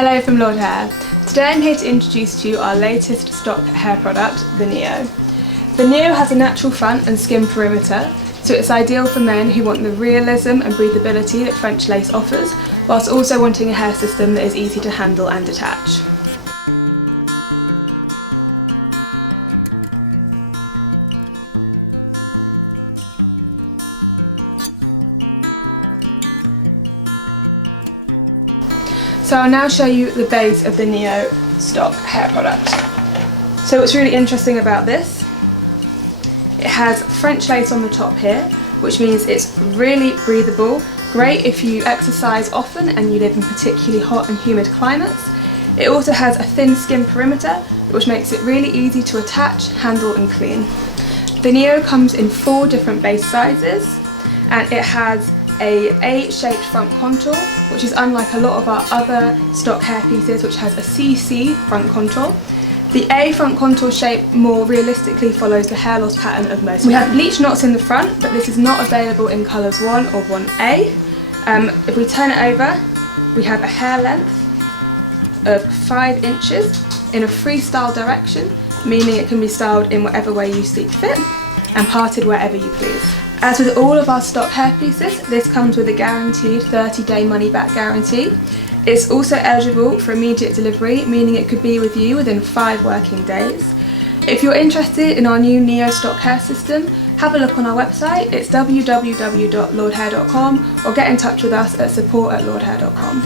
Hello from Lordhair. Today I'm here to introduce to you our latest stock hair product, the Neo. The Neo has a natural front and skin perimeter, so it's ideal for men who want the realism and breathability that French lace offers, whilst also wanting a hair system that is easy to handle and detach. So I'll now show you the base of the Neo stock hair product. So what's really interesting about this, it has French lace on the top here, which means it's really breathable, great if you exercise often and you live in particularly hot and humid climates. It also has a thin skin perimeter, which makes it really easy to attach, handle and clean. The Neo comes in 4 different base sizes, and it has a A-shaped front contour, which is unlike a lot of our other stock hair pieces, which has a CC front contour. The A front contour shape more realistically follows the hair loss pattern of most. We have bleach knots in the front, but this is not available in colours 1 or 1A. If we turn it over, we have a hair length of 5 inches in a freestyle direction, meaning it can be styled in whatever way you see fit and parted wherever you please. As with all of our stock hair pieces, this comes with a guaranteed 30-day money-back guarantee. It's also eligible for immediate delivery, meaning it could be with you within 5 working days. If you're interested in our new Neo stock hair system, have a look on our website. It's www.lordhair.com, or get in touch with us at support@lordhair.com.